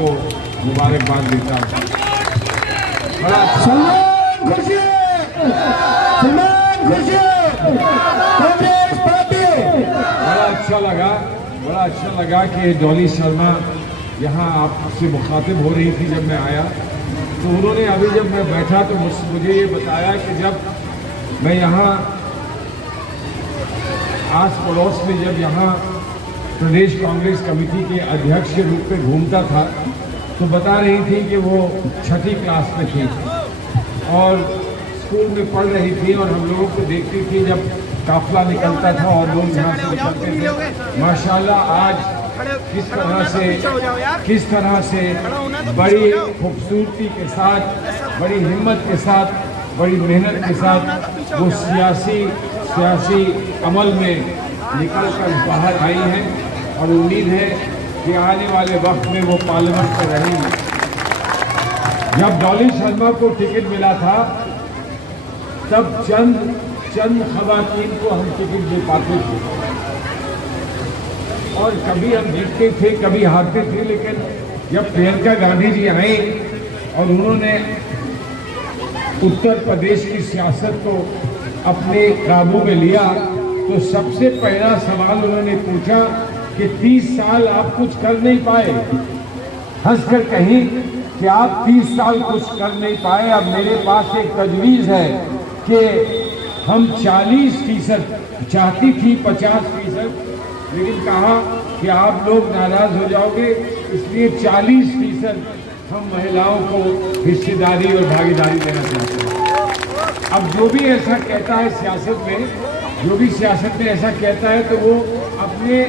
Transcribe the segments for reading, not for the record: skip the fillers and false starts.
को मुबारकबाद देता हूँ। बड़ा अच्छा लगा कि डॉली शर्मा यहाँ आपसे मुखातिब हो रही थी। जब मैं आया तो उन्होंने अभी जब मैं बैठा तो मुझे ये बताया कि जब मैं यहाँ आस पड़ोस में जब यहाँ प्रदेश कांग्रेस कमेटी के अध्यक्ष के रूप में घूमता था तो बता रही थी कि वो 6ठी क्लास में थी और स्कूल में पढ़ रही थी और हम लोगों को देखती थी जब काफिला निकलता था और लोग यहाँ से निकलते थे। माशाल्लाह आज किस तरह से बड़ी खूबसूरती के साथ, बड़ी हिम्मत के साथ, बड़ी मेहनत के साथ वो सियासी अमल में निकल कर बाहर आई हैं और उम्मीद है कि आने वाले वक्त में वो पार्लियामेंट में रहेंगी। जब डॉली शर्मा को टिकट मिला था तब चंद खवातीन को हम टिकट दे पाते थे और कभी हम जीतते थे कभी हारते थे, लेकिन जब प्रियंका गांधी जी आए और उन्होंने उत्तर प्रदेश की सियासत को अपने काबू में लिया तो सबसे पहला सवाल उन्होंने पूछा कि 30 साल आप कुछ कर नहीं पाए। हंसकर कहीं कि आप 30 साल कुछ कर नहीं पाए, अब मेरे पास एक तजवीज़ है कि हम 40% चाहती थी 50%, लेकिन कहा कि आप लोग नाराज हो जाओगे इसलिए 40% हम महिलाओं को हिस्सेदारी और भागीदारी देना चाहते हैं। अब जो भी ऐसा कहता है सियासत में, जो भी सियासत में ऐसा कहता है तो वो अपने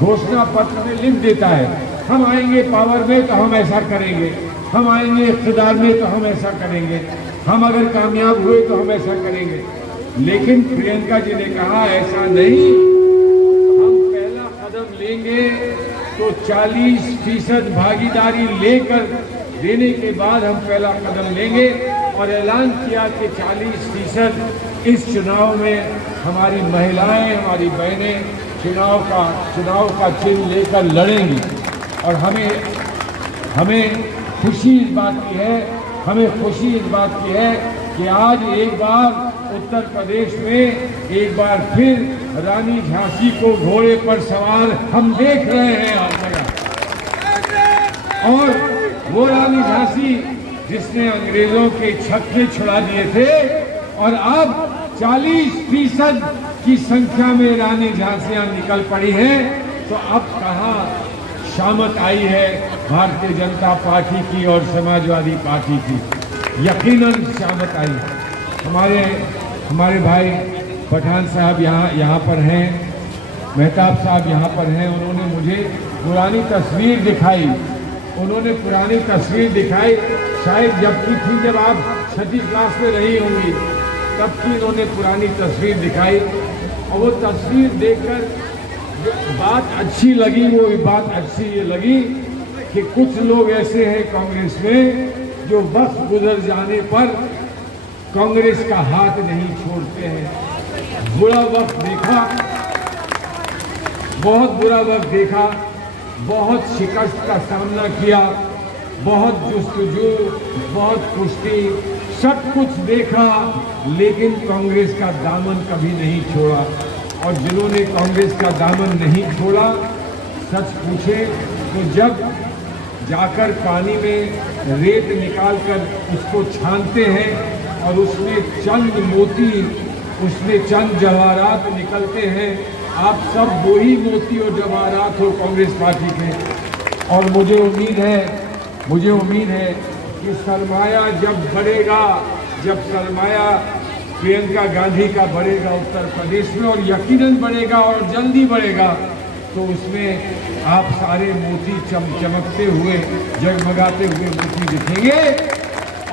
घोषणा पत्र में लिख देता है हम आएंगे पावर में तो हम ऐसा करेंगे, हम आएंगे इक़्तिदार में तो हम ऐसा करेंगे, हम अगर कामयाब हुए तो हम ऐसा करेंगे। लेकिन प्रियंका जी ने कहा ऐसा नहीं, हम पहला कदम लेंगे तो 40% भागीदारी लेकर देने के बाद हम पहला कदम लेंगे और ऐलान किया कि 40% इस चुनाव में हमारी महिलाएं, हमारी बहनें चुनाव का चिन्ह लेकर लड़ेंगी। और हमें खुशी इस बात की है, कि आज एक बार उत्तर प्रदेश में एक बार फिर रानी झांसी को घोड़े पर सवार हम देख रहे हैं हर जगह। और वो रानी झांसी जिसने अंग्रेजों के छक्के छुड़ा दिए थे और अब 40% की संख्या में रानी झांसियां निकल पड़ी हैं, तो अब कहाँ शामत आई है भारतीय जनता पार्टी की और समाजवादी पार्टी की। यकीनन शामत आई है। हमारे भाई पठान साहब यहाँ पर हैं, मेहताब साहब यहाँ पर हैं। उन्होंने मुझे पुरानी तस्वीर दिखाई, शायद जब की थी जब आप 6ठी क्लास में रही होंगी तब की इन्होंने पुरानी तस्वीर दिखाई और वो तस्वीर देखकर जो बात अच्छी लगी वो बात अच्छी ये लगी कि कुछ लोग ऐसे हैं कांग्रेस में जो वक्त गुजर जाने पर कांग्रेस का हाथ नहीं छोड़ते हैं। बुरा वक्त देखा, बहुत बुरा वक्त देखा, बहुत शिकस्त का सामना किया, बहुत जुस्तजू, बहुत कुश्ती, सब कुछ देखा, लेकिन कांग्रेस का दामन कभी नहीं छोड़ा। और जिन्होंने कांग्रेस का दामन नहीं छोड़ा, सच पूछे तो जब जाकर पानी में रेत निकालकर उसको छानते हैं और उसमें चंद मोती, उसमें चंद जवाहरात निकलते हैं, आप सब वही मोती और जवाहरात हो कांग्रेस पार्टी के। और मुझे उम्मीद है कि सरमाया जब बढ़ेगा, जब सरमाया प्रियंका गांधी का बढ़ेगा उत्तर प्रदेश में, और यकीनन बढ़ेगा और जल्दी बढ़ेगा, तो उसमें आप सारे मोती चमकते हुए, जगमगाते हुए मोती दिखेंगे।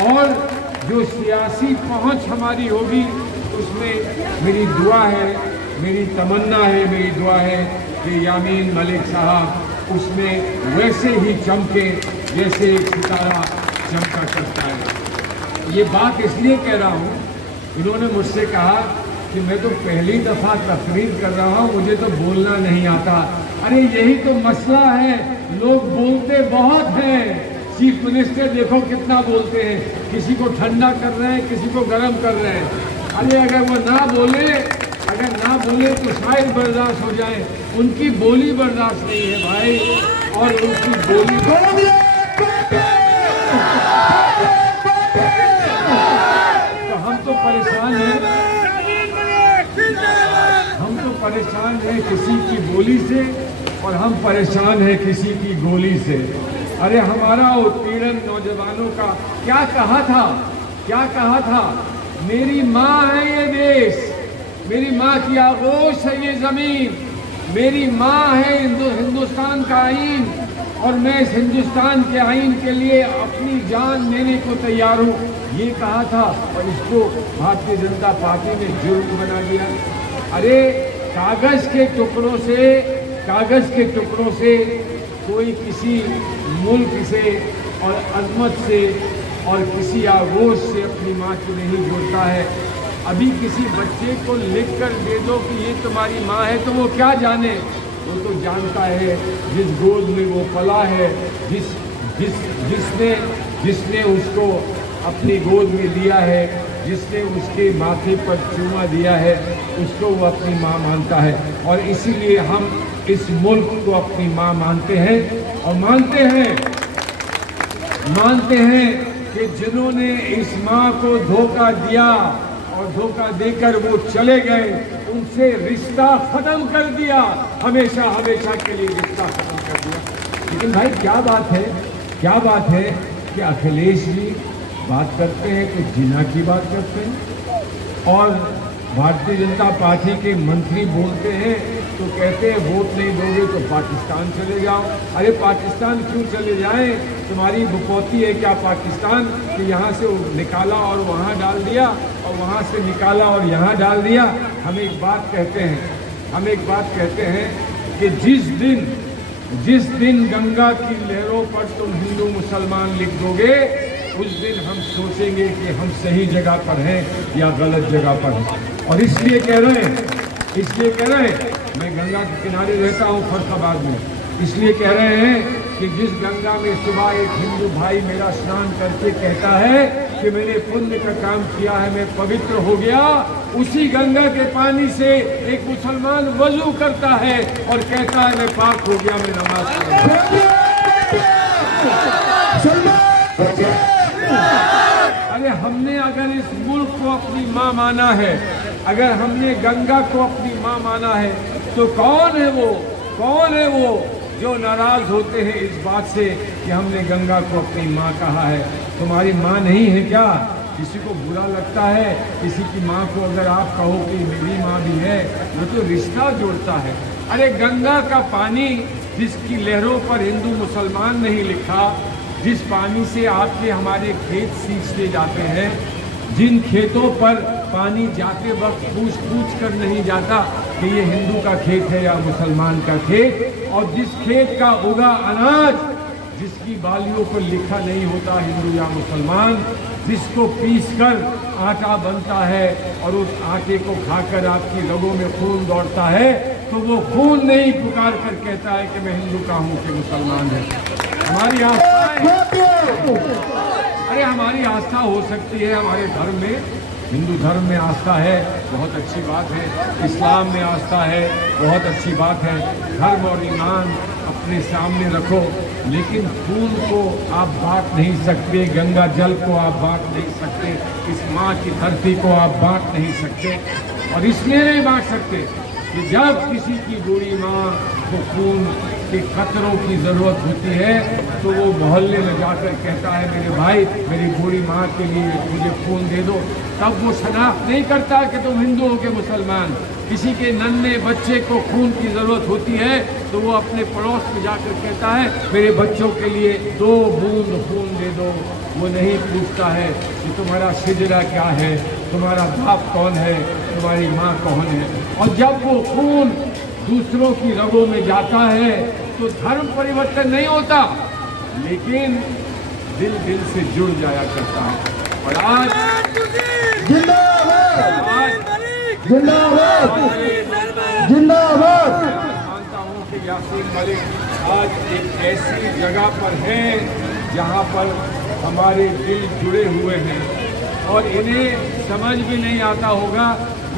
और जो सियासी पहुंच हमारी होगी उसमें मेरी दुआ है, मेरी तमन्ना है, मेरी दुआ है कि यामीन मलिक साहब उसमें वैसे ही चमके जैसे एक सितारा चमका करता है। ये बात इसलिए कह रहा हूँ, इन्होंने मुझसे कहा कि मैं तो पहली दफ़ा तकरीर कर रहा हूँ, मुझे तो बोलना नहीं आता। अरे यही तो मसला है, लोग बोलते बहुत हैं। चीफ मिनिस्टर देखो कितना बोलते हैं, किसी को ठंडा कर रहे हैं, किसी को गर्म कर रहे हैं। अरे अगर वो ना बोले तो शायद बर्दाश्त हो जाए, उनकी बोली बर्दाश्त नहीं है भाई। और उनकी बोली तो हम तो परेशान हैं किसी की बोली से, और हम परेशान हैं किसी की गोली से। अरे हमारा उत्पीड़न नौजवानों का क्या कहा था, मेरी माँ है ये देश, मेरी माँ की आगोश है ये जमीन, मेरी माँ है हिंदुस्तान का आईन, और मैं इस हिंदुस्तान के आईन के लिए अपनी जान देने को तैयार हूँ, ये कहा था। और इसको भारतीय जनता पार्टी ने जुर्म बना दिया। अरे कागज के टुकड़ों से कोई किसी मुल्क से और अजमत से और किसी आगोश से अपनी माँ को नहीं जोड़ता है। अभी किसी बच्चे को लिख कर दे दो कि ये तुम्हारी माँ है, तो वो क्या जाने, वो तो जानता है जिस गोद में वो पला है, जिसने उसको अपनी गोद में लिया है, जिसने उसके माथे पर चूमा दिया है, उसको वो अपनी माँ मानता है। और इसीलिए हम इस मुल्क को अपनी माँ मानते हैं, और मानते हैं कि जिन्होंने इस माँ को धोखा दिया और धोखा देकर वो चले गए, उनसे रिश्ता खत्म कर दिया, हमेशा के लिए रिश्ता खत्म कर दिया। लेकिन भाई क्या बात है कि अखिलेश जी बात करते हैं तो जिना की बात करते हैं, और भारतीय जनता पार्टी के मंत्री बोलते हैं तो कहते हैं वोट नहीं दोगे तो पाकिस्तान चले जाओ। अरे पाकिस्तान क्यों चले जाएं? तुम्हारी बुपौती है क्या पाकिस्तान कि यहाँ से निकाला और वहाँ डाल दिया, और वहाँ से निकाला और यहाँ डाल दिया। हम एक बात कहते हैं कि जिस दिन गंगा की लहरों पर तुम हिंदू मुसलमान लिख दोगे, उस दिन हम सोचेंगे कि हम सही जगह पर हैं या गलत जगह पर हैं। और इसलिए कह रहे हैं, मैं गंगा के किनारे रहता हूँ फर्रुखाबाद में, इसलिए कह रहे हैं कि जिस गंगा में सुबह एक हिंदू भाई मेरा स्नान करके कहता है कि मैंने पुण्य का काम किया है, मैं पवित्र हो गया, उसी गंगा के पानी से एक मुसलमान वजू करता है और कहता है मैं पाक हो गया, मैं नमाज पढ़ूंगा। अरे हमने अगर इस मुल्क को अपनी माँ माना है, अगर हमने गंगा को अपनी माँ माना है, तो कौन है वो जो नाराज होते हैं इस बात से कि हमने गंगा को अपनी माँ कहा है? तुम्हारी माँ नहीं है क्या? किसी को बुरा लगता है किसी की माँ को अगर आप कहो कि मेरी माँ भी है, वो तो रिश्ता जोड़ता है। अरे गंगा का पानी जिसकी लहरों पर हिंदू मुसलमान नहीं लिखा, जिस पानी से आपके हमारे खेत सींचते जाते हैं, जिन खेतों पर पानी जाते वक्त पूछ कर नहीं जाता कि ये हिंदू का खेत है या मुसलमान का खेत, और जिस खेत का उगा अनाज जिसकी बालियों पर लिखा नहीं होता हिंदू या मुसलमान, जिसको पीसकर आटा बनता है और उस आटे को खाकर आपकी रगों में खून दौड़ता है, तो वो खून नहीं पुकार कर कहता है कि मैं हिंदू का हूँ कि मुसलमान है। हमारी आस्था हो सकती है, हमारे धर्म में, हिंदू धर्म में आस्था है, बहुत अच्छी बात है, इस्लाम में आस्था है, बहुत अच्छी बात है। धर्म और ईमान अपने सामने रखो, लेकिन खून को आप बांट नहीं सकते, गंगा जल को आप बांट नहीं सकते, इस माँ की धरती को आप बांट नहीं सकते। और इसलिए नहीं बांट सकते कि जब किसी की बूढ़ी माँ को खून के कतरों की ज़रूरत होती है तो वो मोहल्ले में जाकर कहता है मेरे भाई मेरी बूढ़ी माँ के लिए मुझे खून दे दो, तब वो शनाख्त नहीं करता कि तुम हिंदू हो के मुसलमान। किसी के नन्हे बच्चे को खून की ज़रूरत होती है तो वो अपने पड़ोस में जाकर कहता है मेरे बच्चों के लिए 2 बूंद खून दे दो। वो नहीं पूछता है कि तुम्हारा सिजरा क्या है, तुम्हारा बाप कौन है, तुम्हारी माँ कौन है। और जब वो खून दूसरों की रगों में जाता है तो धर्म परिवर्तन नहीं होता, लेकिन दिल से जुड़ जाया करता है। और आज जिंदाबाद मानता हूँ कि यासीन मलिक आज एक ऐसी जगह पर हैं जहाँ पर हमारे दिल जुड़े हुए हैं और इन्हें समझ भी नहीं आता होगा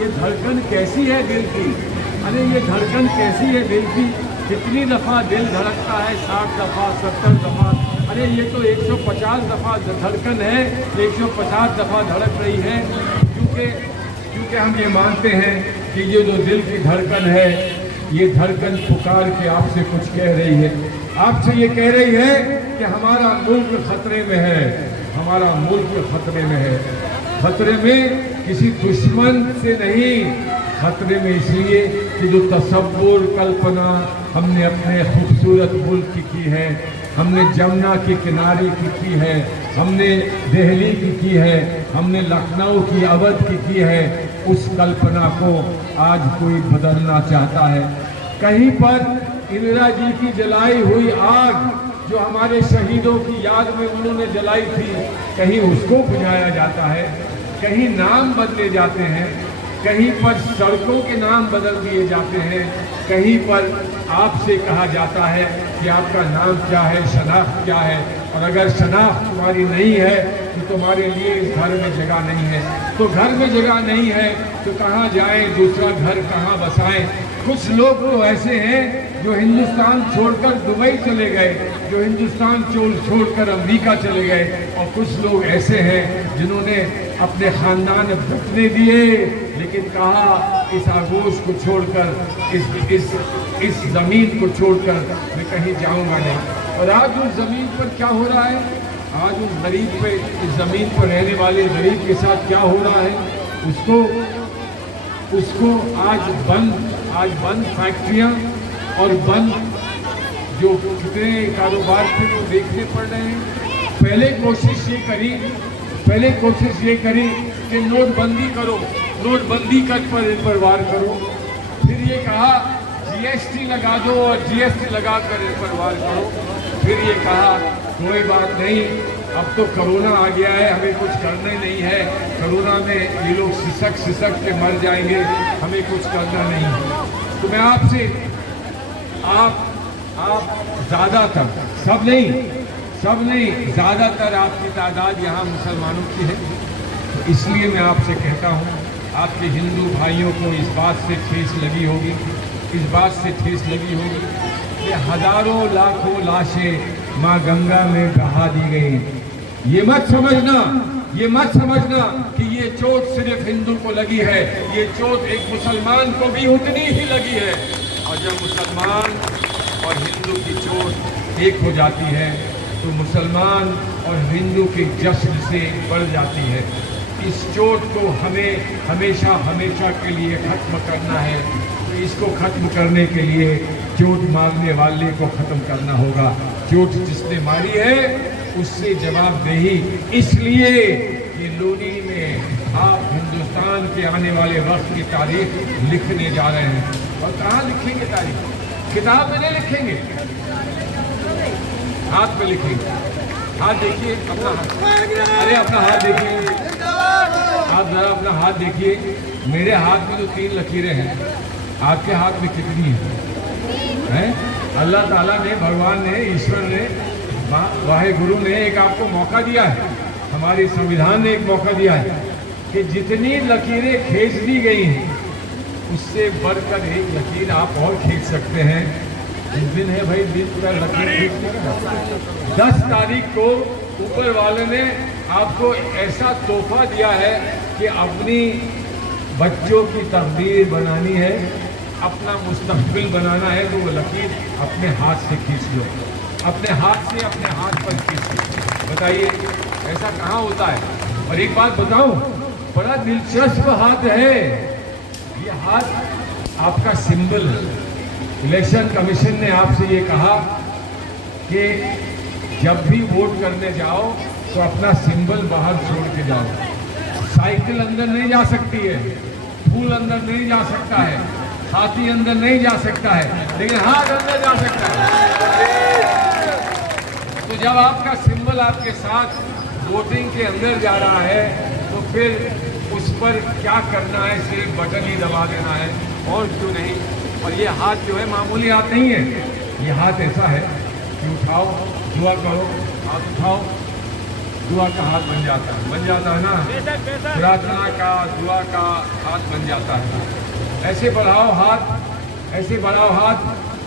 ये धड़कन कैसी है दिल की। अरे ये धड़कन कैसी है दिल की, कितनी दफ़ा दिल धड़कता है, 60 दफ़ा 70 दफ़ा, अरे ये तो 150 दफ़ा धड़कन है, 150 दफ़ा धड़क रही है। क्योंकि हम ये मानते हैं कि ये जो दिल की धड़कन है ये धड़कन पुकार के आपसे कुछ कह रही है, आपसे ये कह रही है कि हमारा मुल्क खतरे में है, हमारा मुल्क खतरे में है। खतरे में किसी दुश्मन से नहीं, खतरे में इसलिए कि जो तसव्वुर कल्पना हमने अपने खूबसूरत मुल्क की है, हमने जमुना के किनारे की है, हमने दिल्ली की है, हमने लखनऊ की अवध की है, उस कल्पना को आज कोई बदलना चाहता है। कहीं पर इंदिरा जी की जलाई हुई आग जो हमारे शहीदों की याद में उन्होंने जलाई थी, कहीं उसको बुझाया जाता है, कहीं नाम बदले जाते हैं, कहीं पर सड़कों के नाम बदल दिए जाते हैं, कहीं पर आपसे कहा जाता है कि आपका नाम क्या है, शनाख्त क्या है, और अगर शनाख्त तुम्हारी नहीं है तो तुम्हारे लिए इस घर में जगह नहीं है। तो घर में जगह नहीं है तो कहाँ जाएं, दूसरा घर कहाँ बसाएं। कुछ लोग तो ऐसे हैं जो हिंदुस्तान छोड़कर दुबई चले गए, जो हिंदुस्तान छोड़कर अमेरिका चले गए, और कुछ लोग ऐसे हैं जिन्होंने अपने खानदान बचने दिए लेकिन कहा इस आगोश को छोड़कर, इस जमीन को छोड़कर मैं कहीं जाऊंगा नहीं। और आज उस जमीन पर क्या हो रहा है, आज उस गरीब पे, इस जमीन पर रहने वाले गरीब के साथ क्या हो रहा है, उसको आज बंद फैक्ट्रियां और बंद जो कितने कारोबार थे वो देखने पड़ रहे हैं। पहले कोशिश ये करी कि नोटबंदी करो, नोटबंदी पर वार करो, फिर ये कहा जीएसटी लगा दो और जीएसटी लगाकर इन पर वार करो, फिर ये कहा कोई बात नहीं, अब तो कोरोना आ गया है, हमें कुछ करना नहीं है, कोरोना में ये लोग सिसक के मर जाएंगे, हमें कुछ करना नहीं है। तो मैं आपसे आप ज़्यादातर, सब नहीं ज़्यादातर आपकी तादाद यहाँ मुसलमानों की है, तो इसलिए मैं आपसे कहता हूँ आपके हिंदू भाइयों को इस बात से ठेस लगी होगी कि हजारों लाखों लाशें माँ गंगा में बहा दी गई। ये मत समझना कि ये चोट सिर्फ हिंदू को लगी है, ये चोट एक मुसलमान को भी उतनी ही लगी है। और जब मुसलमान और हिंदू की चोट एक हो जाती है तो मुसलमान और हिंदू के जश्न से बढ़ जाती है। इस चोट को हमें हमेशा के लिए खत्म करना है, तो इसको खत्म करने के लिए चोट मारने वाले को खत्म करना होगा। चोट जिसने मारी है उससे जवाबदेही, इसलिए ये लोनी में आप हिंदुस्तान के आने वाले वक्त की तारीख लिखने जा रहे हैं। और कहाँ लिखेंगे तारीख? किताब में नहीं लिखेंगे, हाथ में लिखेंगे। हाथ देखिए अपना हाथ, अरे अपना हाथ देखिए, आप जरा अपना हाथ देखिए। मेरे हाथ में तो 3 लकीरें हैं, आपके हाथ में कितनी है? अल्लाह ताला ने, भगवान ने, ईश्वर ने, वाहे गुरु ने एक आपको मौका दिया है, हमारे संविधान ने एक मौका दिया है कि जितनी लकीरें खींच दी गई हैं उससे बढ़कर एक लकीर आप और खींच सकते हैं। जिस दिन है भाई, दिन पर लकीर खींच 10 तारीख को ऊपर वाले ने आपको ऐसा तोहफा दिया है कि अपनी बच्चों की तकदीर बनानी है, अपना मुस्तकबिल बनाना है, तो वो लकीर अपने हाथ से खींच लो, अपने हाथ पर खींच लो। बताइए ऐसा कहाँ होता है? और एक बात बताऊं, बड़ा दिलचस्प हाथ है ये। हाथ आपका सिंबल है। इलेक्शन कमीशन ने आपसे ये कहा कि जब भी वोट करने जाओ तो अपना सिंबल बाहर छोड़ के जाओ। साइकिल अंदर नहीं जा सकती है, फूल अंदर नहीं जा सकता है, हाथी अंदर नहीं जा सकता है, लेकिन हाथ अंदर जा सकता है। तो जब आपका सिंबल आपके साथ वोटिंग के अंदर जा रहा है तो फिर उस पर क्या करना है, सिर्फ बटन ही दबा देना है, और क्यों नहीं। और ये हाथ जो है मामूली हाथ नहीं है, ये हाथ ऐसा है कि उठाओ, दुआ करो, हाथ उठाओ, दुआ का हाथ बन जाता है ना, प्रार्थना का, दुआ का हाथ बन जाता है। ऐसे बढ़ाओ हाथ, ऐसे बढ़ाओ हाथ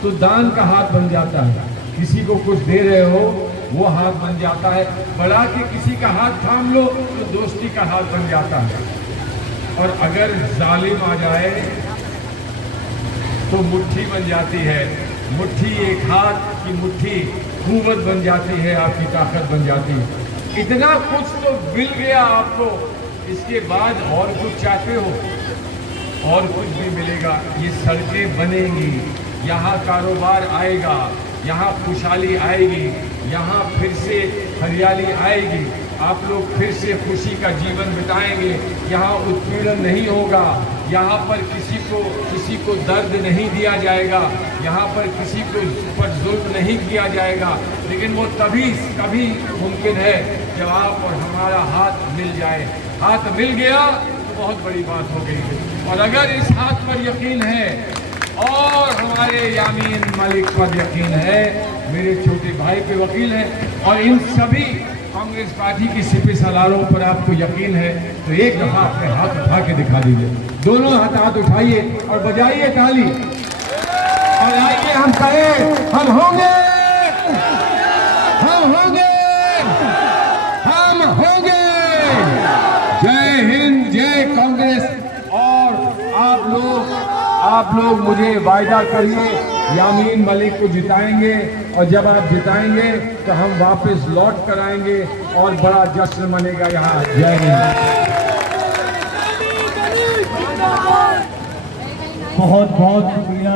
तो दान का हाथ बन जाता है। किसी को कुछ दे रहे हो वो हाथ बन जाता है। बढ़ा के किसी का हाथ थाम लो तो दोस्ती का हाथ बन जाता है। और अगर जालिम आ जाए तो मुट्ठी बन जाती है। मुट्ठी, एक हाथ की मुट्ठी कुव्वत बन जाती है, आपकी ताकत बन जाती है। इतना कुछ तो मिल गया आपको, इसके बाद और कुछ चाहते हो? और कुछ भी मिलेगा। ये सड़कें बनेंगी, यहाँ कारोबार आएगा, यहाँ खुशहाली आएगी, यहाँ फिर से हरियाली आएगी, आप लोग फिर से खुशी का जीवन बिताएंगे। यहाँ उत्पीड़न नहीं होगा, यहाँ पर किसी को दर्द नहीं दिया जाएगा, यहाँ पर किसी को पर जुल्म नहीं किया जाएगा। लेकिन वो कभी मुमकिन है जब आप और हमारा हाथ मिल जाए। हाथ मिल गया तो बहुत बड़ी बात हो गई। और अगर इस हाथ पर यकीन है और हमारे यामीन मलिक पर यकीन है, मेरे छोटे भाई पे वकील है, और इन सभी कांग्रेस पार्टी की सिपह सालारों पर आपको यकीन है, तो एक दफा अपने हाथ उठा के दिखा दीजिए। दोनों हाथ उठाइए और बजाइए ताली, और आइए हम कहें, हम होंगे, हम होंगे, हम होंगे। जय हिंद, जय कांग्रेस। और आप लोग मुझे वायदा करिए, यामीन मलिक को जिताएंगे, और जब आप जिताएंगे तो हम वापस लौट कर आएंगे और बड़ा जश्न मनेगा यहाँ। जय हिंद। बहुत बहुत शुक्रिया।